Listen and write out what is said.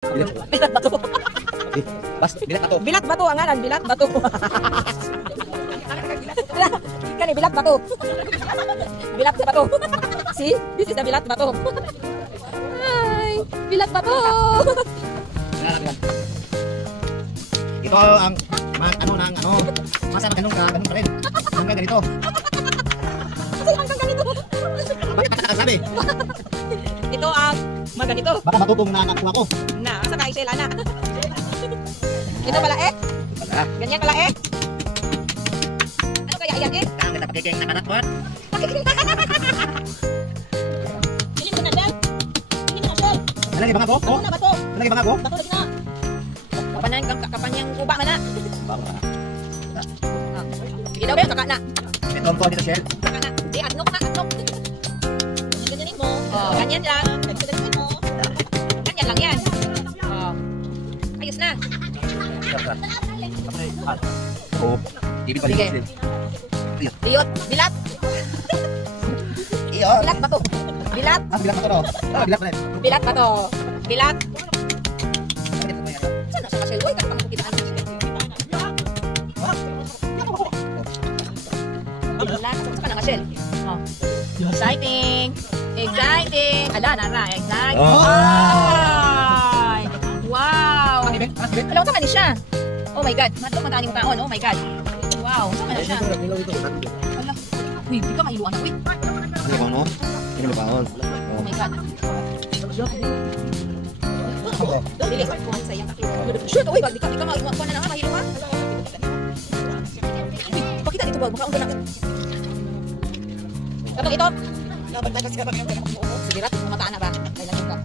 Bilat bato. Bas, bilat bato. Bilat bato ang ngalan, bilat bato. Kani bilat bato. Bilat bato. See? This is the bilat bato. Hi, bilat bato. Ito ang masa ganun ka rin. Hanggang ganito. Kasi hanggang ganito. Bakit sabi? Ito ang maganito. Baka matutong na nakuha ko. Na, asa ka Isela na. Ito pala Wala. Ganyan pala Ano kaya yan Ang kita pakikeng nakanakot. Hindi mo na Shell. Hindi mo na Shell. Alagi bang ako? Bato na bato. Alagi bang ako? Bato lagi na. Kapanyang kuba ka na. Bago ka. Ito ba kaka na. Ito ang dito, Shell. Kaka na. Di adnok na, adnok. Ganyanin mo. Oh, ganyan lang. Ganyanin mo. Ganyan lang yan. Oh. Ayos na. Oo. Ibig pa Sige. rin. Liyot, bilat. Iyo. Bilat bato. Bilat. Bilat pa to, no? Bilat pa rin. Bilat bato. Bilat. Bakit ito yan? Sana sa Shell. Uy, kapag makitaan mo. Bilat. Saka na ka Shell. Oh. Exciting. Exciting. Ala, nara. Exciting. Oh. Ay. Wow. Alam ko ka ni siya. Oh my God. Mato man tani mo kaon. Oh my God. Wow. Saan na siya? Ala. Uy, di ka mailuan. Uy. Ano ba, no? Ano ba, no? Oh my God. Dili. Kuhan sa iyang kakita. Shoot. Uy, di ka mailuan. Kuhan na nga. Mahilo ka. Uy, pakita dito ba? Makaon ka na. Kapag ito. Sige rat. Mataan na ba? Kailangan ka.